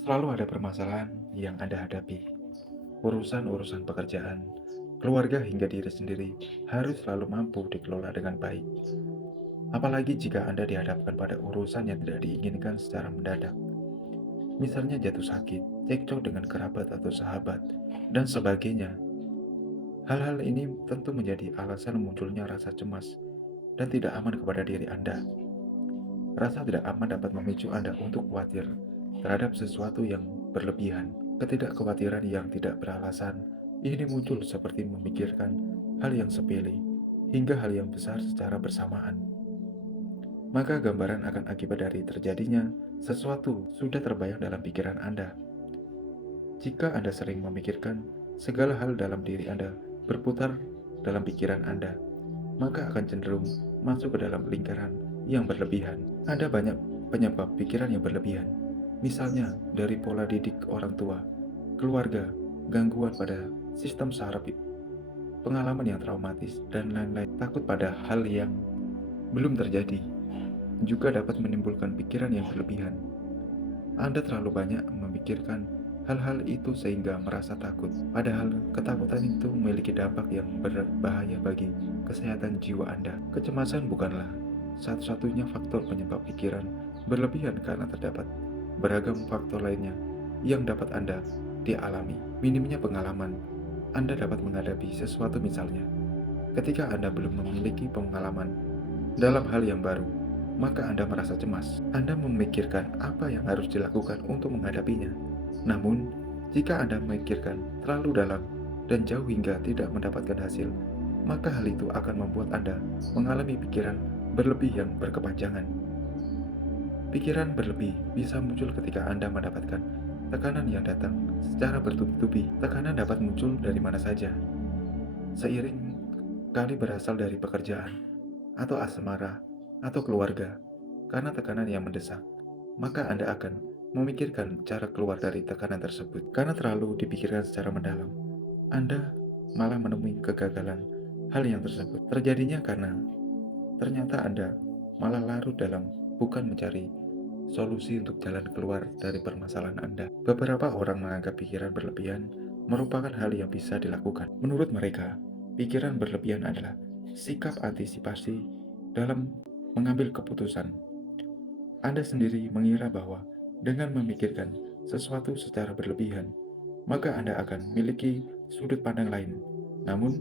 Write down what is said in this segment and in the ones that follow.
Selalu ada permasalahan yang Anda hadapi. Urusan-urusan pekerjaan, keluarga hingga diri sendiri harus selalu mampu dikelola dengan baik. Apalagi jika Anda dihadapkan pada urusan yang tidak diinginkan secara mendadak. Misalnya jatuh sakit, cekcok dengan kerabat atau sahabat, dan sebagainya. Hal-hal ini tentu menjadi alasan munculnya rasa cemas dan tidak aman kepada diri Anda. Rasa tidak aman dapat memicu Anda untuk khawatir terhadap sesuatu yang berlebihan. Ketidakkhawatiran yang tidak beralasan ini muncul seperti memikirkan hal yang sepele hingga hal yang besar secara bersamaan. Maka gambaran akan akibat dari terjadinya sesuatu sudah terbayang dalam pikiran Anda. Jika Anda sering memikirkan segala hal dalam diri Anda berputar dalam pikiran Anda, maka akan cenderung masuk ke dalam lingkaran yang berlebihan. Ada banyak penyebab pikiran yang berlebihan, misalnya dari pola didik orang tua, keluarga, gangguan pada sistem saraf, pengalaman yang traumatis, dan lain-lain. Takut pada hal yang belum terjadi juga dapat menimbulkan pikiran yang berlebihan. Anda terlalu banyak memikirkan hal-hal itu sehingga merasa takut, padahal ketakutan itu memiliki dampak yang berbahaya bagi kesehatan jiwa Anda. Kecemasan bukanlah satu-satunya faktor penyebab pikiran berlebihan karena terdapat beragam faktor lainnya yang dapat Anda dialami. Minimnya pengalaman, Anda dapat menghadapi sesuatu misalnya. Ketika Anda belum memiliki pengalaman dalam hal yang baru, maka Anda merasa cemas. Anda memikirkan apa yang harus dilakukan untuk menghadapinya. Namun, jika Anda memikirkan terlalu dalam dan jauh hingga tidak mendapatkan hasil, maka hal itu akan membuat Anda mengalami pikiran berlebih yang berkepanjangan. Pikiran berlebih bisa muncul ketika Anda mendapatkan tekanan yang datang secara bertubi-tubi. Tekanan dapat muncul dari mana saja, seiring kali berasal dari pekerjaan, atau asmara, atau keluarga. Karena tekanan yang mendesak, maka Anda akan memikirkan cara keluar dari tekanan tersebut. Karena terlalu dipikirkan secara mendalam, Anda malah menemui kegagalan. Hal yang tersebut terjadinya karena ternyata Anda malah larut dalam bukan mencari solusi untuk jalan keluar dari permasalahan Anda. Beberapa orang menganggap pikiran berlebihan merupakan hal yang bisa dilakukan. Menurut mereka, pikiran berlebihan adalah sikap antisipasi dalam mengambil keputusan. Anda sendiri mengira bahwa dengan memikirkan sesuatu secara berlebihan, maka Anda akan memiliki sudut pandang lain. Namun,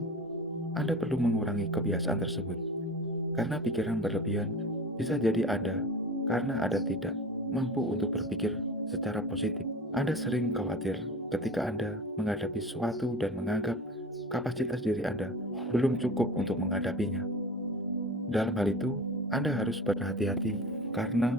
Anda perlu mengurangi kebiasaan tersebut, karena pikiran berlebihan bisa jadi Anda karena Anda tidak mampu untuk berpikir secara positif. Anda sering khawatir ketika Anda menghadapi sesuatu dan menganggap kapasitas diri Anda belum cukup untuk menghadapinya. Dalam hal itu, Anda harus berhati-hati karena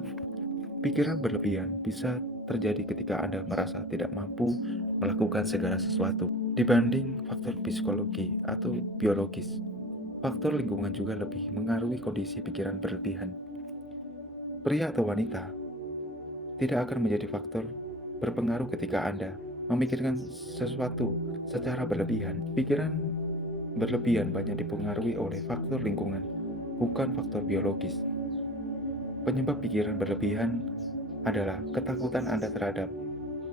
pikiran berlebihan bisa terjadi ketika Anda merasa tidak mampu melakukan segala sesuatu. Dibanding faktor psikologi atau biologis, faktor lingkungan juga lebih mengaruhi kondisi pikiran berlebihan. Pria atau wanita tidak akan menjadi faktor berpengaruh ketika Anda memikirkan sesuatu secara berlebihan. Pikiran berlebihan banyak dipengaruhi oleh faktor lingkungan, bukan faktor biologis. Penyebab pikiran berlebihan adalah ketakutan Anda terhadap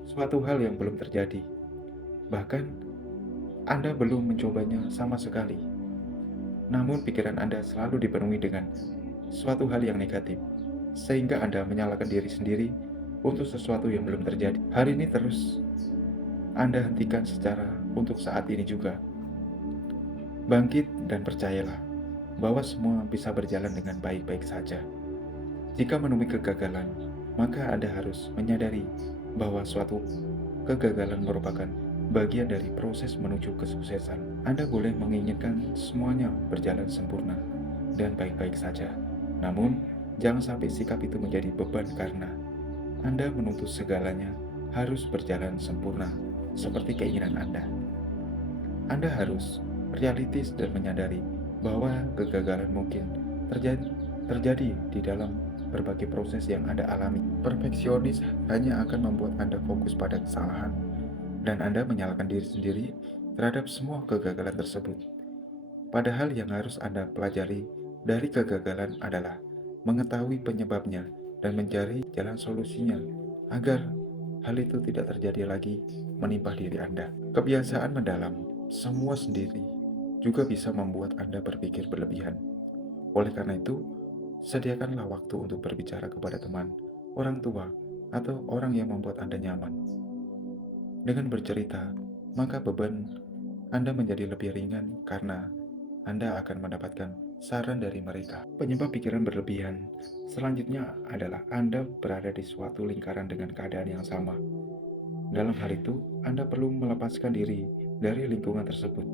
suatu hal yang belum terjadi. Bahkan, Anda belum mencobanya sama sekali. Namun pikiran Anda selalu dipenuhi dengan suatu hal yang negatif, sehingga Anda menyalahkan diri sendiri untuk sesuatu yang belum terjadi. Hal ini terus Anda hentikan secara untuk saat ini juga. Bangkit dan percayalah bahwa semua bisa berjalan dengan baik-baik saja. Jika menemui kegagalan, maka Anda harus menyadari bahwa suatu kegagalan merupakan bagian dari proses menuju kesuksesan. Anda boleh menginginkan semuanya berjalan sempurna dan baik-baik saja. Namun, jangan sampai sikap itu menjadi beban karena Anda menuntut segalanya harus berjalan sempurna seperti keinginan Anda. Anda harus realistis dan menyadari bahwa kegagalan mungkin terjadi di dalam berbagai proses yang Anda alami. Perfeksionis hanya akan membuat Anda fokus pada kesalahan, dan Anda menyalahkan diri sendiri terhadap semua kegagalan tersebut. Padahal yang harus Anda pelajari dari kegagalan adalah mengetahui penyebabnya dan mencari jalan solusinya agar hal itu tidak terjadi lagi menimpa diri Anda. Kebiasaan mendalam semua sendiri juga bisa membuat Anda berpikir berlebihan. Oleh karena itu, sediakanlah waktu untuk berbicara kepada teman, orang tua, atau orang yang membuat Anda nyaman. Dengan bercerita, maka beban Anda menjadi lebih ringan karena Anda akan mendapatkan saran dari mereka. Penyebab pikiran berlebihan selanjutnya adalah Anda berada di suatu lingkaran dengan keadaan yang sama. Dalam hal itu, Anda perlu melepaskan diri dari lingkungan tersebut.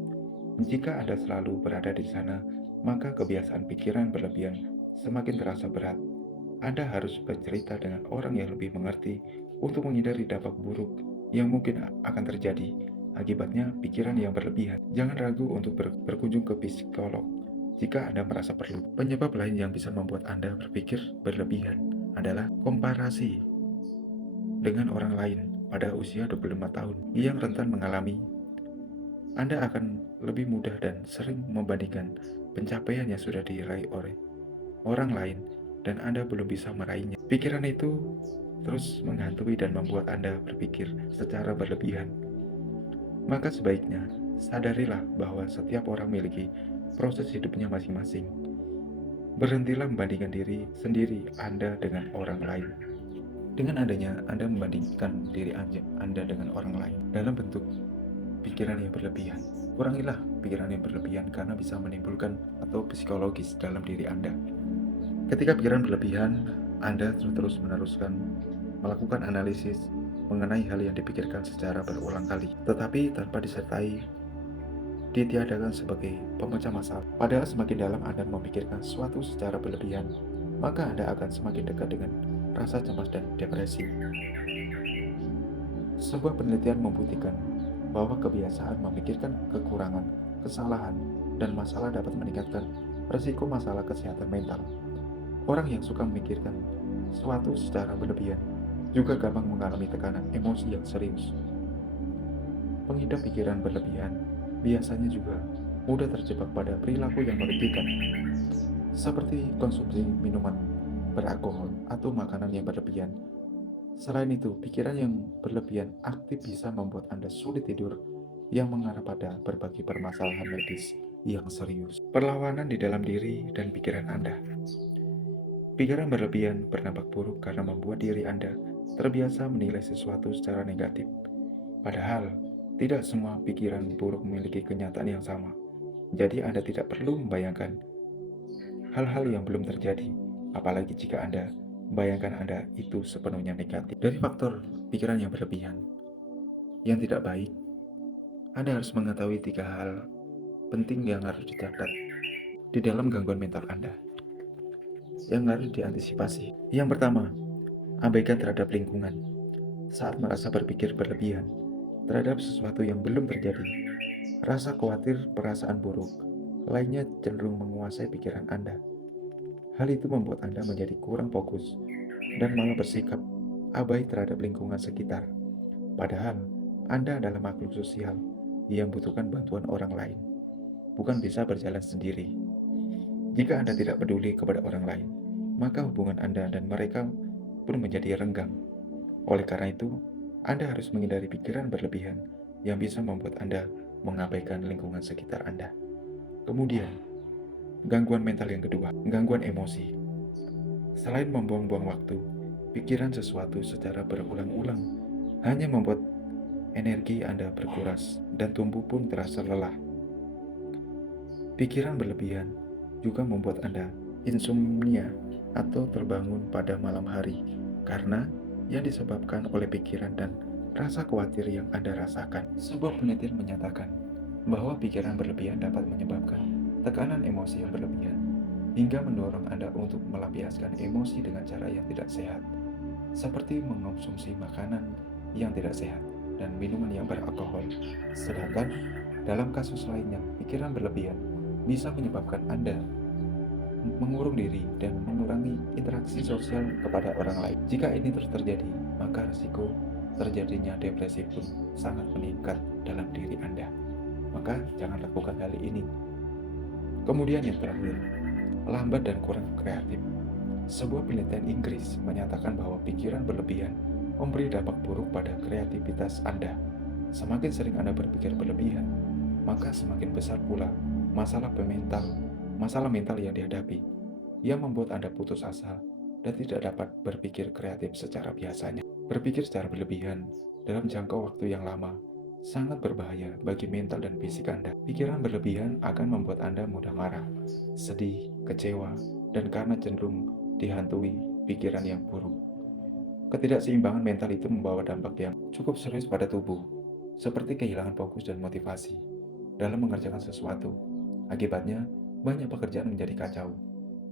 Jika Anda selalu berada di sana, maka kebiasaan pikiran berlebihan semakin terasa berat. Anda harus bercerita dengan orang yang lebih mengerti untuk menghindari dampak buruk yang mungkin akan terjadi akibatnya pikiran yang berlebihan. Jangan ragu untuk berkunjung ke psikolog jika Anda merasa perlu. Penyebab lain yang bisa membuat Anda berpikir berlebihan adalah komparasi dengan orang lain pada usia 25 tahun yang rentan mengalami. Anda akan lebih mudah dan sering membandingkan pencapaian yang sudah diraih oleh orang lain dan Anda belum bisa meraihnya. Pikiran itu terus menghantui dan membuat Anda berpikir secara berlebihan. Maka sebaiknya sadarilah bahwa setiap orang memiliki proses hidupnya masing-masing. Berhentilah membandingkan diri sendiri Anda dengan orang lain. Dengan adanya Anda membandingkan diri Anda dengan orang lain dalam bentuk pikiran yang berlebihan, kurangilah pikiran yang berlebihan karena bisa menimbulkan atau psikologis dalam diri Anda. Ketika pikiran berlebihan, Anda terus-meneruskan melakukan analisis mengenai hal yang dipikirkan secara berulang kali, tetapi tanpa disertai ditiadakan sebagai pemecah masalah. Padahal semakin dalam Anda memikirkan sesuatu secara berlebihan, maka Anda akan semakin dekat dengan rasa cemas dan depresi. Sebuah penelitian membuktikan bahwa kebiasaan memikirkan kekurangan, kesalahan, dan masalah dapat meningkatkan risiko masalah kesehatan mental. Orang yang suka memikirkan sesuatu secara berlebihan juga gampang mengalami tekanan emosi yang serius. Pengidap pikiran berlebihan biasanya juga mudah terjebak pada perilaku yang merugikan, seperti konsumsi minuman beralkohol atau makanan yang berlebihan. Selain itu, pikiran yang berlebihan aktif bisa membuat Anda sulit tidur yang mengarah pada berbagai permasalahan medis yang serius. Perlawanan di dalam diri dan pikiran Anda. Pikiran berlebihan berdampak buruk karena membuat diri Anda terbiasa menilai sesuatu secara negatif. Padahal, tidak semua pikiran buruk memiliki kenyataan yang sama. Jadi Anda tidak perlu membayangkan hal-hal yang belum terjadi, apalagi jika Anda membayangkan Anda itu sepenuhnya negatif. Dari faktor pikiran yang berlebihan, yang tidak baik, Anda harus mengetahui 3 hal penting yang harus dicatat di dalam gangguan mental Anda, yang harus diantisipasi. Yang pertama, abaikan terhadap lingkungan. Saat merasa berpikir berlebihan terhadap sesuatu yang belum terjadi, rasa khawatir, perasaan buruk lainnya cenderung menguasai pikiran Anda. Hal itu membuat Anda menjadi kurang fokus dan malah bersikap abai terhadap lingkungan sekitar. Padahal, Anda adalah makhluk sosial yang membutuhkan bantuan orang lain, bukan bisa berjalan sendiri. Jika Anda tidak peduli kepada orang lain, maka hubungan Anda dan mereka pun menjadi renggang. Oleh karena itu, Anda harus menghindari pikiran berlebihan yang bisa membuat Anda mengabaikan lingkungan sekitar Anda. Kemudian, gangguan mental yang kedua, gangguan emosi. Selain membuang-buang waktu, pikiran sesuatu secara berulang-ulang hanya membuat energi Anda berkuras dan tubuh pun terasa lelah. Pikiran berlebihan juga membuat Anda insomnia atau terbangun pada malam hari karena yang disebabkan oleh pikiran dan rasa khawatir yang Anda rasakan. Sebuah penelitian menyatakan bahwa pikiran berlebihan dapat menyebabkan tekanan emosi yang berlebihan hingga mendorong Anda untuk melampiaskan emosi dengan cara yang tidak sehat, seperti mengonsumsi makanan yang tidak sehat dan minuman yang beralkohol. Sedangkan dalam kasus lainnya, pikiran berlebihan bisa menyebabkan Anda mengurung diri dan mengurangi interaksi sosial kepada orang lain. Jika ini terus terjadi, maka risiko terjadinya depresi pun sangat meningkat dalam diri Anda. Maka jangan lakukan hal ini. Kemudian yang terakhir, lambat dan kurang kreatif. Sebuah penelitian Inggris menyatakan bahwa pikiran berlebihan memberi dampak buruk pada kreativitas Anda. Semakin sering Anda berpikir berlebihan, maka semakin besar pula masalah mental, masalah mental yang dihadapi, yang membuat Anda putus asa dan tidak dapat berpikir kreatif secara biasanya. Berpikir secara berlebihan dalam jangka waktu yang lama sangat berbahaya bagi mental dan fisik Anda. Pikiran berlebihan akan membuat Anda mudah marah, sedih, kecewa, dan karena cenderung dihantui pikiran yang buruk. Ketidakseimbangan mental itu membawa dampak yang cukup serius pada tubuh, seperti kehilangan fokus dan motivasi dalam mengerjakan sesuatu. Akibatnya, banyak pekerjaan menjadi kacau,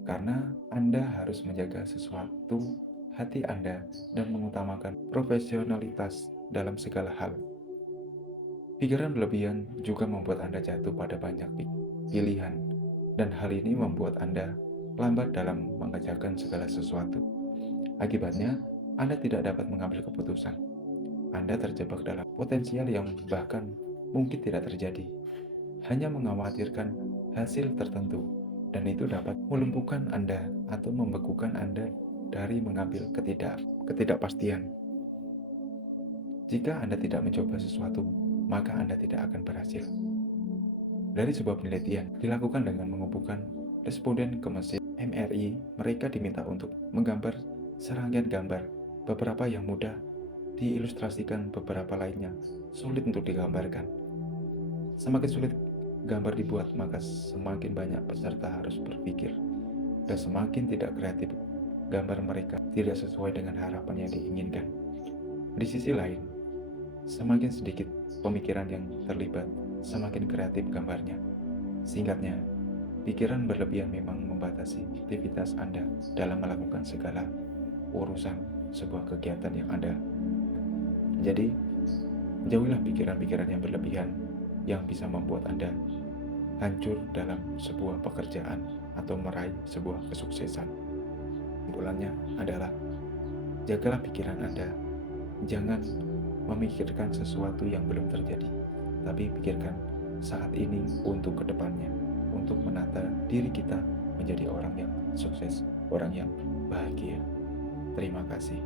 karena Anda harus menjaga sesuatu hati Anda dan mengutamakan profesionalitas dalam segala hal. Pikiran berlebihan juga membuat Anda jatuh pada banyak pilihan, dan hal ini membuat Anda lambat dalam mengerjakan segala sesuatu. Akibatnya, Anda tidak dapat mengambil keputusan. Anda terjebak dalam potensial yang bahkan mungkin tidak terjadi, hanya mengkhawatirkan hasil tertentu, dan itu dapat melumpuhkan Anda atau membekukan Anda dari mengambil ketidakpastian. Jika Anda tidak mencoba sesuatu, maka Anda tidak akan berhasil. Dari sebuah penelitian dilakukan dengan mengumpulkan responden ke mesin MRI, mereka diminta untuk menggambar serangkaian gambar, beberapa yang mudah diilustrasikan, beberapa lainnya sulit untuk digambarkan. Semakin sulit gambar dibuat, maka semakin banyak peserta harus berpikir, dan semakin tidak kreatif gambar mereka tidak sesuai dengan harapan yang diinginkan. Di sisi lain, semakin sedikit pemikiran yang terlibat, semakin kreatif gambarnya. Singkatnya, pikiran berlebihan memang membatasi aktivitas Anda dalam melakukan segala urusan sebuah kegiatan yang ada. Jadi, jauhilah pikiran-pikiran yang berlebihan yang bisa membuat Anda hancur dalam sebuah pekerjaan atau meraih sebuah kesuksesan. Kesimpulannya adalah, jagalah pikiran Anda. Jangan memikirkan sesuatu yang belum terjadi, tapi pikirkan saat ini untuk kedepannya, untuk menata diri kita menjadi orang yang sukses, orang yang bahagia. Terima kasih.